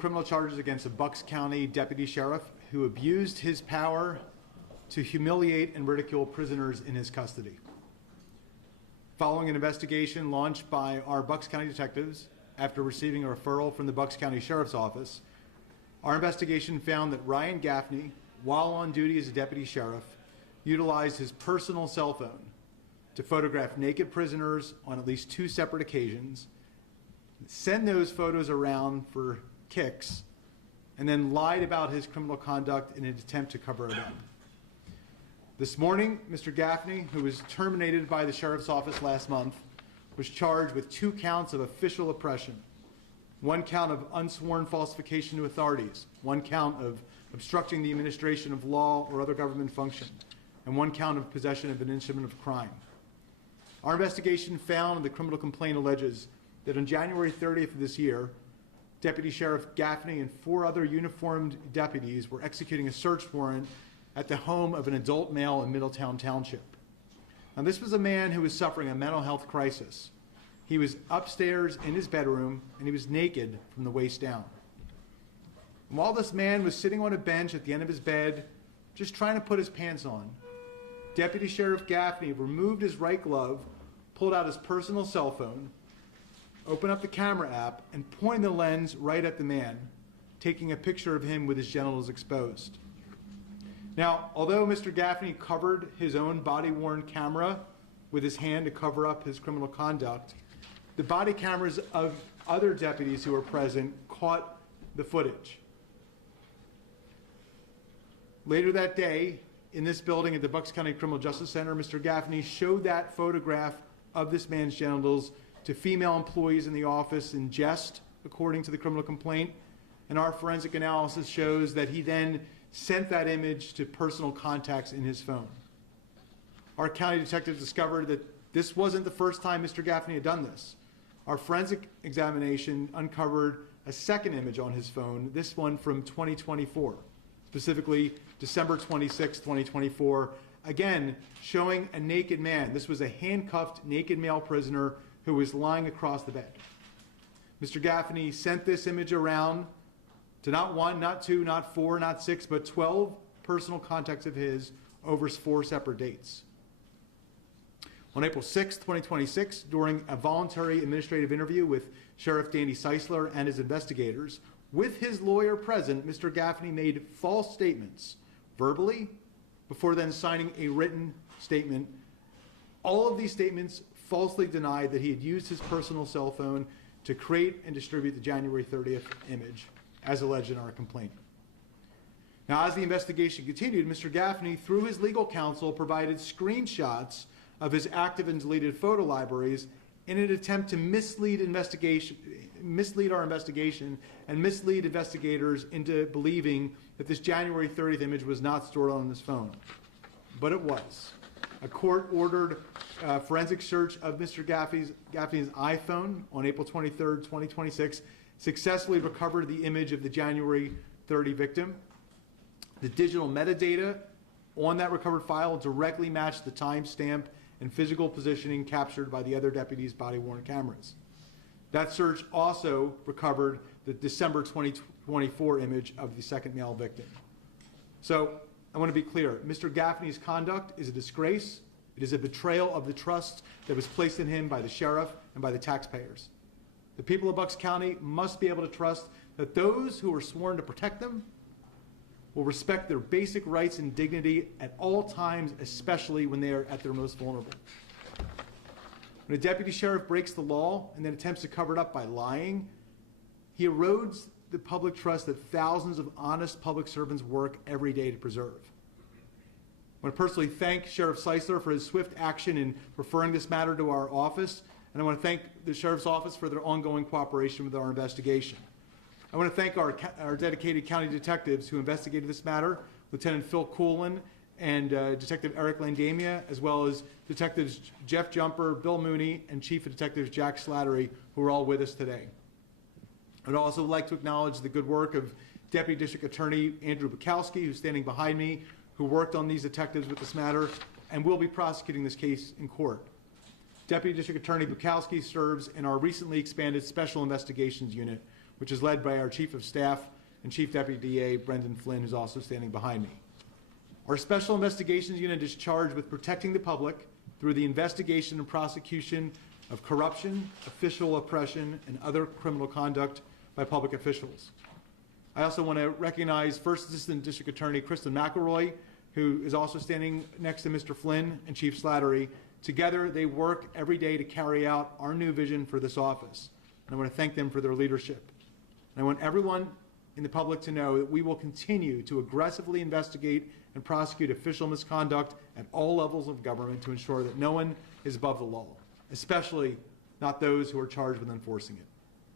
criminal charges against a Bucks County deputy sheriff who abused his power to humiliate and ridicule prisoners in his custody. Following an investigation launched by our Bucks County detectives after receiving a referral from the Bucks County Sheriff's Office, our investigation found that Ryan Gaffney, while on duty as a deputy sheriff, utilized his personal cell phone to photograph naked prisoners on at least 2 separate occasions, send those photos around for kicks, and then lied about his criminal conduct in an attempt to cover it up. This morning, Mr. Gaffney, who was terminated by the Sheriff's Office last month, was charged with 2 counts of official oppression, 1 count of unsworn falsification to authorities, 1 count of obstructing the administration of law or other government function, and 1 count of possession of an instrument of crime. Our investigation found, and the criminal complaint alleges, that on January 30th of this year, Deputy Sheriff Gaffney and 4 other uniformed deputies were executing a search warrant at the home of an adult male in Middletown Township. Now, this was a man who was suffering a mental health crisis. He was upstairs in his bedroom, and he was naked from the waist down. And while this man was sitting on a bench at the end of his bed, just trying to put his pants on, Deputy Sheriff Gaffney removed his right glove, pulled out his personal cell phone, opened up the camera app, and pointed the lens right at the man, taking a picture of him with his genitals exposed. Now, although Mr. Gaffney covered his own body-worn camera with his hand to cover up his criminal conduct, the body cameras of other deputies who were present caught the footage. Later that day, in this building at the Bucks County Criminal Justice Center, Mr. Gaffney showed that photograph of this man's genitals to female employees in the office in jest, according to the criminal complaint, and our forensic analysis shows that he then sent that image to personal contacts in his phone. Our county detectives discovered that this wasn't the first time Mr. Gaffney had done this. Our forensic examination uncovered a second image on his phone, this one from 2024, specifically December 26, 2024, again showing a naked man. This was a handcuffed naked male prisoner who was lying across the bed. Mr. Gaffney sent this image around to not 1, not 2, not 4, not 6, but 12 personal contacts of his over 4 separate dates. On April 6, 2026, during a voluntary administrative interview with Sheriff Danny Seisler and his investigators, with his lawyer present, Mr. Gaffney made false statements verbally before then signing a written statement. All of these statements falsely denied that he had used his personal cell phone to create and distribute the January 30th image, as alleged in our complaint. Now, as the investigation continued, Mr. Gaffney, through his legal counsel, provided screenshots of his active and deleted photo libraries in an attempt to mislead our investigation and mislead investigators into believing that this January 30th image was not stored on his phone. But it was. A court ordered a forensic search of Mr. Gaffney's iPhone on April 23rd, 2026, successfully recovered the image of the January 30 victim. The digital metadata on that recovered file directly matched the timestamp and physical positioning captured by the other deputies' body-worn cameras. That search also recovered the December 2024 image of the second male victim. So I want to be clear. Mr. Gaffney's conduct is a disgrace. It is a betrayal of the trust that was placed in him by the sheriff and by the taxpayers. The people of Bucks County must be able to trust that those who are sworn to protect them will respect their basic rights and dignity at all times, especially when they are at their most vulnerable. When a deputy sheriff breaks the law and then attempts to cover it up by lying, he erodes the public trust that thousands of honest public servants work every day to preserve. I want to personally thank Sheriff Seisler for his swift action in referring this matter to our office, and I want to thank the Sheriff's Office for their ongoing cooperation with our investigation. I want to thank our dedicated county detectives who investigated this matter, Lieutenant Phil Coolin and Detective Eric Landamia, as well as Detectives Jeff Jumper, Bill Mooney, and Chief of Detectives Jack Slattery, who are all with us today. I'd also like to acknowledge the good work of Deputy District Attorney Andrew Bukowski, who's standing behind me, who worked on these detectives with this matter and will be prosecuting this case in court. Deputy District Attorney Bukowski serves in our recently expanded Special Investigations Unit, which is led by our Chief of Staff and Chief Deputy DA, Brendan Flynn, who's also standing behind me. Our Special Investigations Unit is charged with protecting the public through the investigation and prosecution of corruption, official oppression, and other criminal conduct by public officials. I also want to recognize First Assistant District Attorney Kristen McElroy, who is also standing next to Mr. Flynn, and Chief Slattery. Together, they work every day to carry out our new vision for this office. And I want to thank them for their leadership. And I want everyone in the public to know that we will continue to aggressively investigate and prosecute official misconduct at all levels of government to ensure that no one is above the law, especially not those who are charged with enforcing it.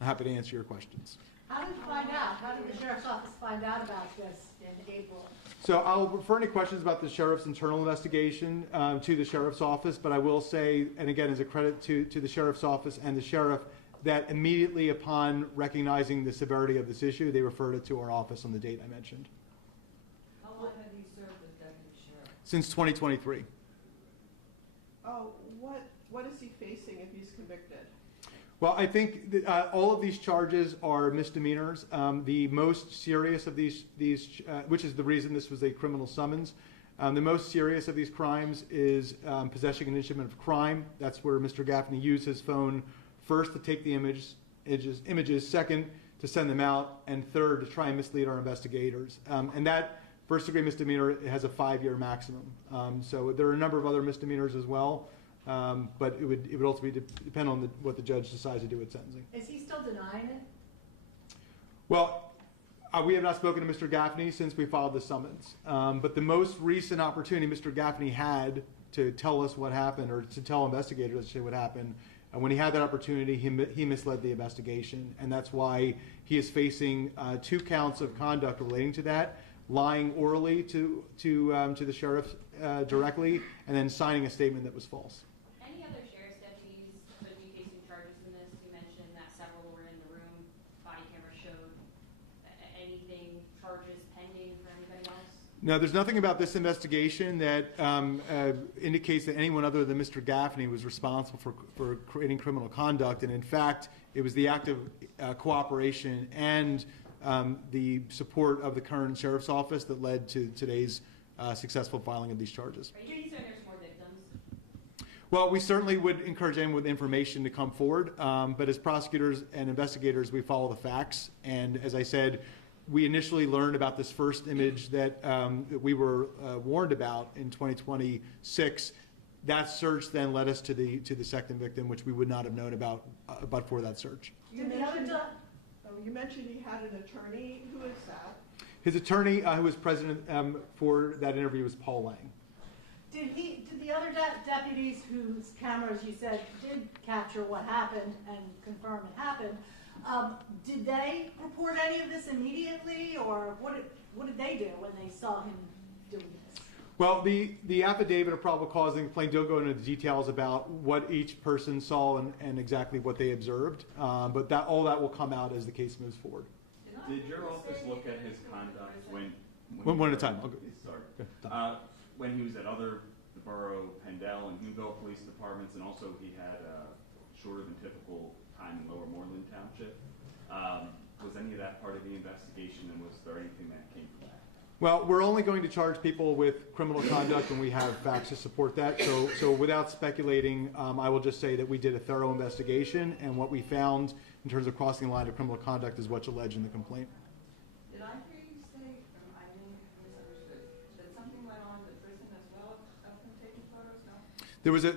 I'm happy to answer your questions. How did you find out? How did the Sheriff's Office find out about this in April? So I'll refer any questions about the Sheriff's internal investigation to the Sheriff's Office, but I will say, and again, as a credit to the Sheriff's Office and the Sheriff, that immediately upon recognizing the severity of this issue, they referred it to our office on the date I mentioned. How long have you served as Deputy Sheriff? Since 2023. Oh, what is he facing if he's convicted? Well, I think that, all of these charges are misdemeanors. The most serious of these which is the reason this was a criminal summons, the most serious of these crimes is possessing an instrument of crime. That's where Mr. Gaffney used his phone first to take the images, second to send them out, and third to try and mislead our investigators. And that first-degree misdemeanor has a 5-year maximum. So there are a number of other misdemeanors as well. But it would ultimately depend on what the judge decides to do with sentencing. Is he still denying it? Well, we have not spoken to Mr. Gaffney since we filed the summons. But the most recent opportunity Mr. Gaffney had to tell us what happened, or to tell investigators what happened, and when he had that opportunity, he misled the investigation, and that's why he is facing 2 counts of conduct relating to that: lying orally to the sheriff directly, and then signing a statement that was false. Any other sheriff's deputies could be facing charges in this? You mentioned that several were in the room. Body camera showed anything, charges pending for anybody else? No, there's nothing about this investigation that indicates that anyone other than Mr. Gaffney was responsible for creating criminal conduct. And in fact, it was the active cooperation and the support of the current sheriff's office that led to today's successful filing of these charges. Are you concerned there's more victims? Well, we certainly would encourage anyone with information to come forward, but as prosecutors and investigators, we follow the facts. And as I said, we initially learned about this first image that we were warned about in 2026. That search then led us to the second victim, which we would not have known about but for that search. You mentioned he had an attorney. Who is that? His attorney, who was present for that interview, was Paul Lang. Did the other deputies whose cameras you said did capture what happened and confirm it happened, did they report any of this immediately, or what did they do when they saw him doing this? Well, the affidavit of probable cause and complaint don't go into the details about what each person saw and exactly what they observed, but all that will come out as the case moves forward. Did your office look at his conduct when One at a time. Okay. Sorry. When he was at the borough, Pendel, and Newville police departments, and also he had shorter than typical time in Lower Moreland Township. Was any of that part of the investigation, and was there anything that came from that? Well, we're only going to charge people with criminal conduct when we have facts to support that. So without speculating, I will just say that we did a thorough investigation, and what we found in terms of crossing the line of criminal conduct is what's alleged in the complaint. Did I hear you say, I may have misunderstood, that something went on in the prison as well of him taking photos? No?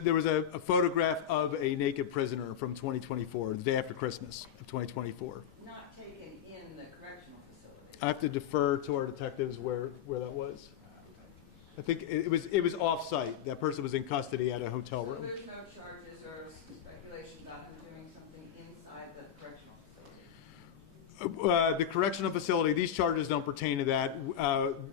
There was a photograph of a naked prisoner from 2024, the day after Christmas of 2024. Not taken in the correctional facility. I have to defer to our detectives where that was. I think it was off-site. That person was in custody at a hotel So room. there's no charges or speculation about him doing something inside the correctional facility? The correctional facility, these charges don't pertain to that.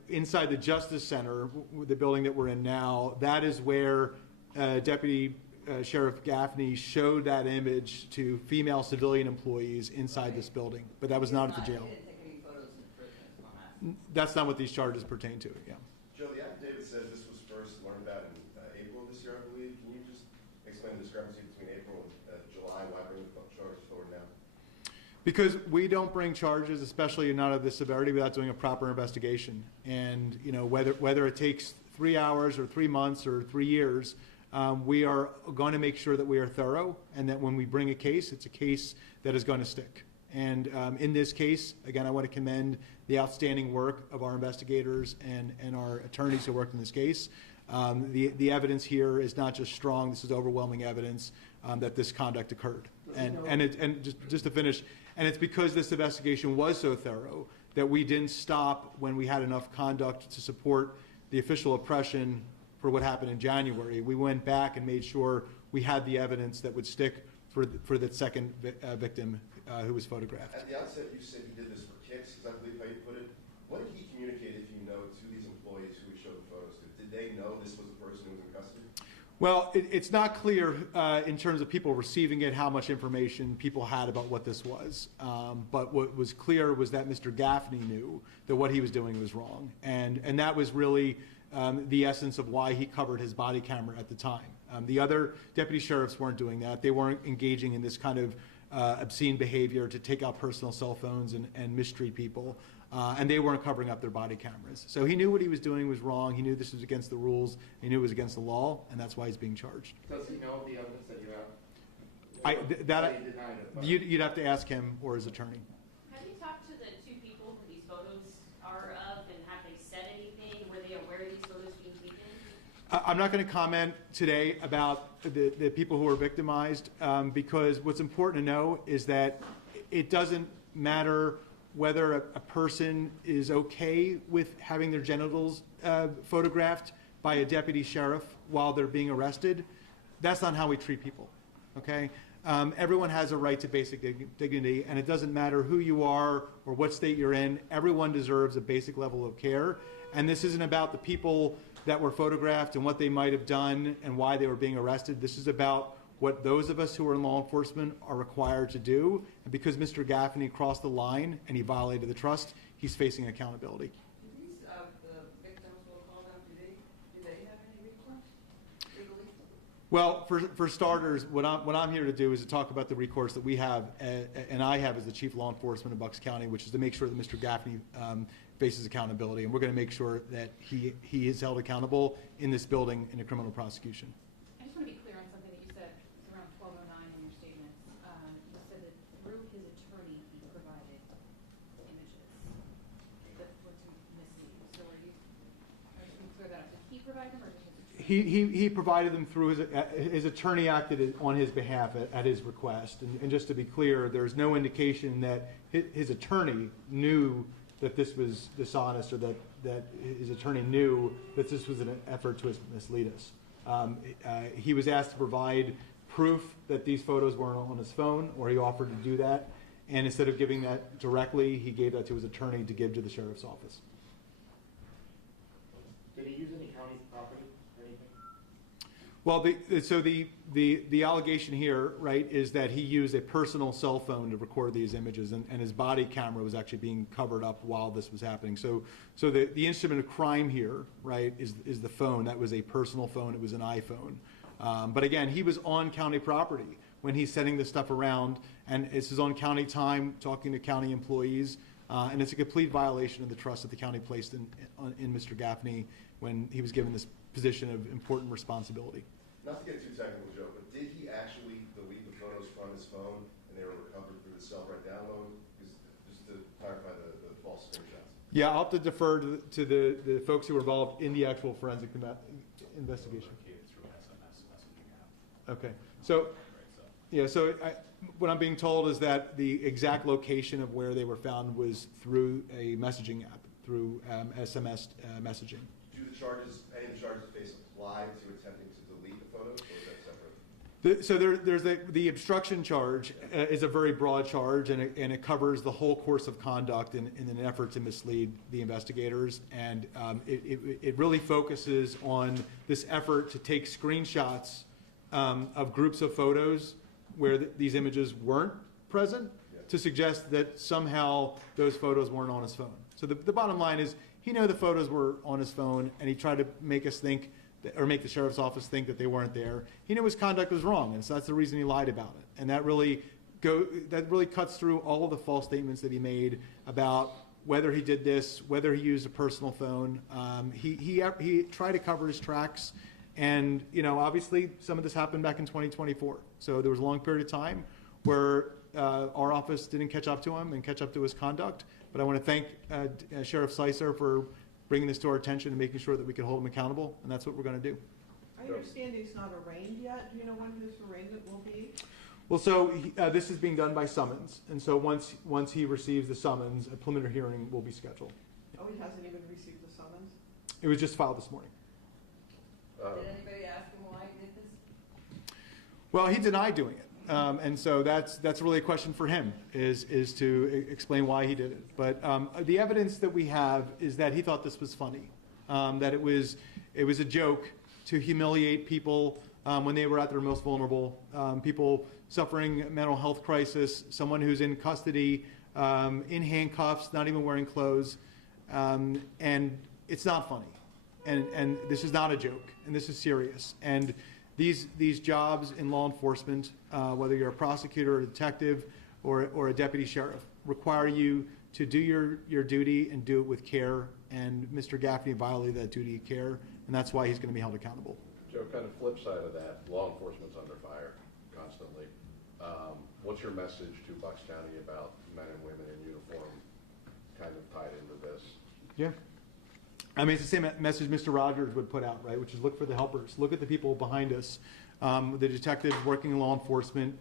Inside the Justice Center, the building that we're in now, that is where Deputy Sheriff Gaffney showed that image to female civilian employees inside this building, but that was not at the jail. He didn't take any photos in the prison, is what I'm asking. That's not what these charges pertain to, yeah. Joe, the affidavit says this was first learned about in April of this year, I believe. Can you just explain the discrepancy between April and July? Why bring the charges forward now? Because we don't bring charges, especially not of this severity, without doing a proper investigation. And whether it takes 3 hours or 3 months or 3 years, we are going to make sure that we are thorough and that when we bring a case, it's a case that is going to stick. And in this case, again, I want to commend the outstanding work of our investigators and our attorneys who worked in this case. The evidence here is not just strong; this is overwhelming evidence that this conduct occurred. And just to finish, and it's because this investigation was so thorough that we didn't stop when we had enough conduct to support the official oppression for what happened in January. We went back and made sure we had the evidence that would stick for the second victim who was photographed. At the outset, you said he did this for kicks, because I believe how you put it. What did he communicate, if you know, to these employees who he showed the photos to? Did they know this was the person who was in custody? Well, it's not clear in terms of people receiving it how much information people had about what this was. But what was clear was that Mr. Gaffney knew that what he was doing was wrong. And that was really the essence of why he covered his body camera at the time. The other deputy sheriffs weren't doing that. They weren't engaging in this kind of obscene behavior to take out personal cell phones and mistreat people. And they weren't covering up their body cameras. So he knew what he was doing was wrong. He knew this was against the rules. He knew it was against the law, and that's why he's being charged. Does he know the evidence that you have? Denied it, you'd have to ask him or his attorney. Have you talked to the two people who these photos are of, and have they said anything? Were they aware of these photos being taken? I'm not going to comment today about the people who were victimized because what's important to know is that it doesn't matter whether a person is okay with having their genitals photographed by a deputy sheriff while they're being arrested. That's not how we treat people, okay? Everyone has a right to basic dignity, and it doesn't matter who you are or what state you're in. Everyone deserves a basic level of care, and this isn't about the people that were photographed and what they might have done and why they were being arrested. This is about what those of us who are in law enforcement are required to do. And because Mr. Gaffney crossed the line and he violated the trust, he's facing accountability. Do these, the victims, we'll call them, do they have any recourse legally? Well, for starters, what I'm here to do is to talk about the recourse that we have and I have as the chief of law enforcement of Bucks County, which is to make sure that Mr. Gaffney faces accountability. And we're going to make sure that he is held accountable in this building in a criminal prosecution. I just want to be clear on something that you said around 12:09 in your statements. You said that through his attorney he provided images that were to mislead. So are you, I just want to clear that up. Did he provide them or did his attorney? He provided them through his attorney acted on his behalf at his request. And just to be clear, there's no indication that his attorney knew that this was dishonest or that his attorney knew that this was an effort to mislead us. He was asked to provide proof that these photos weren't on his phone, or he offered to do that. And instead of giving that directly, he gave that to his attorney to give to the sheriff's office. Did he use any county property or anything? Well, the allegation here, right, is that he used a personal cell phone to record these images, and his body camera was actually being covered up while this was happening. So the instrument of crime here, right, is the phone. That was a personal phone. It was an iPhone. But again, he was on county property when he's sending this stuff around, and this is on county time, talking to county employees, and it's a complete violation of the trust that the county placed in Mr. Gaffney when he was given this position of important responsibility. Not to get too technical, Joe, but did he actually delete the photos from his phone and they were recovered through the Cellbrite download? Just to clarify the false screenshots. Yeah, I'll have to defer to the folks who were involved in the actual forensic investigation. Okay, so yeah, so what I'm being told is that the exact location of where they were found was through a messaging app, through SMS messaging. Do any of the charges face apply to attempting to delete the photos, or is that separate? So there's the obstruction charge is a very broad charge, and it covers the whole course of conduct in an effort to mislead the investigators. And it really focuses on this effort to take screenshots of groups of photos where these images weren't present to suggest that somehow those photos weren't on his phone. So the bottom line is he knew the photos were on his phone, and he tried to make us think or make the sheriff's office think that they weren't there. He knew his conduct was wrong, and so that's the reason he lied about it. And that really really cuts through all of the false statements that he made about whether he did this, whether he used a personal phone. He tried to cover his tracks, and obviously some of this happened back in 2024. So there was a long period of time where our office didn't catch up to him and catch up to his conduct. But I want to thank Sheriff Slicer for bringing this to our attention and making sure that we can hold him accountable, and that's what we're going to do. I understand he's not arraigned yet. Do you know when his arraignment will be? Well, so this is being done by summons, and so once he receives the summons, a preliminary hearing will be scheduled. Oh, he hasn't even received the summons? It was just filed this morning. Did anybody ask him why he did this? Well, he denied doing it, and so that's really a question for him is to explain why he did it. But the evidence that we have is that he thought this was funny, that it was a joke to humiliate people when they were at their most vulnerable, people suffering mental health crisis, someone who's in custody, in handcuffs, not even wearing clothes, and it's not funny, and this is not a joke, and this is serious. And these jobs in law enforcement, whether you're a prosecutor or a detective or a deputy sheriff, require you to do your duty and do it with care. And Mr. Gaffney violated that duty of care, and that's why he's going to be held accountable. Joe, kind of flip side of that, law enforcement's under fire constantly. What's your message to Bucks County about men and women in uniform kind of tied into this? Yeah. I mean, it's the same message Mr. Rogers would put out, right, which is look for the helpers. Look at the people behind us, the detectives working in law enforcement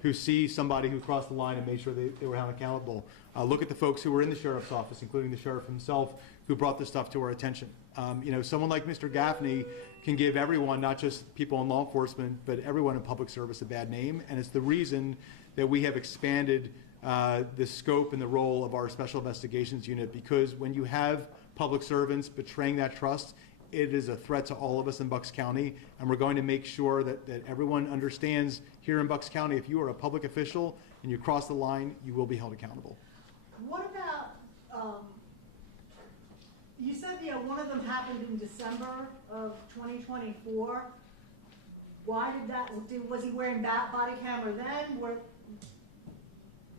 who see somebody who crossed the line and made sure they were held accountable. Look at the folks who were in the sheriff's office, including the sheriff himself, who brought this stuff to our attention. Someone like Mr. Gaffney can give everyone, not just people in law enforcement, but everyone in public service a bad name. And it's the reason that we have expanded the scope and the role of our Special Investigations Unit, because when you have public servants betraying that trust, it is a threat to all of us in Bucks County. And we're going to make sure that everyone understands here in Bucks County, if you are a public official and you cross the line, you will be held accountable. What about, you said, one of them happened in December of 2024. Why did that, was he wearing body camera then?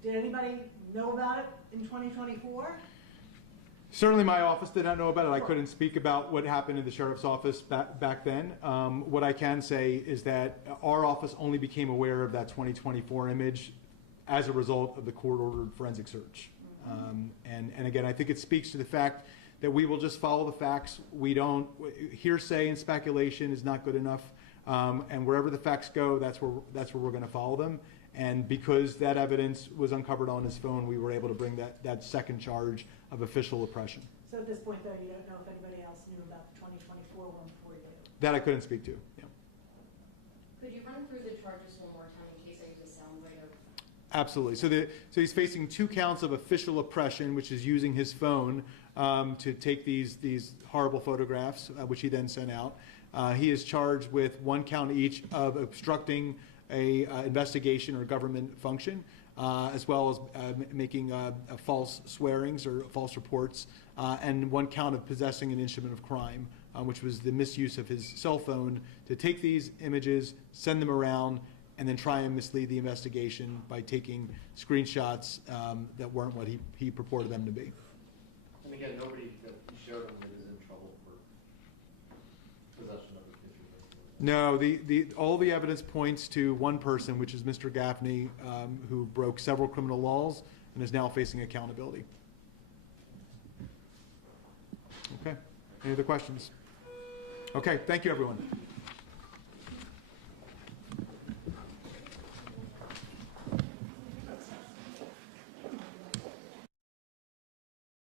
Did anybody know about it in 2024? Certainly my office did not know about it. I couldn't speak about what happened in the sheriff's office back then. What I can say is that our office only became aware of that 2024 image as a result of the court-ordered forensic search. And again, I think it speaks to the fact that we will just follow the facts. We don't, hearsay and speculation is not good enough. And wherever the facts go, that's where we're going to follow them. And because that evidence was uncovered on his phone, we were able to bring that second charge of official oppression. So at this point, though, you don't know if anybody else knew about the 2024 one before you did? That I couldn't speak to. Yeah. Could you run through the charges one more time in case I use a soundbite of? Absolutely. So he's facing 2 counts of official oppression, which is using his phone to take these horrible photographs, which he then sent out. He is charged with 1 count each of obstructing a investigation or government function, as well as making false swearings or false reports, and 1 count of possessing an instrument of crime, which was the misuse of his cell phone to take these images, send them around, and then try and mislead the investigation by taking screenshots that weren't what he purported them to be. And again, nobody that you showed him that is in trouble for possession of the pictures. No, all the evidence points to 1 person, which is Mr. Gaffney, who broke several criminal laws and is now facing accountability. Okay. Any other questions? Okay. Thank you, everyone.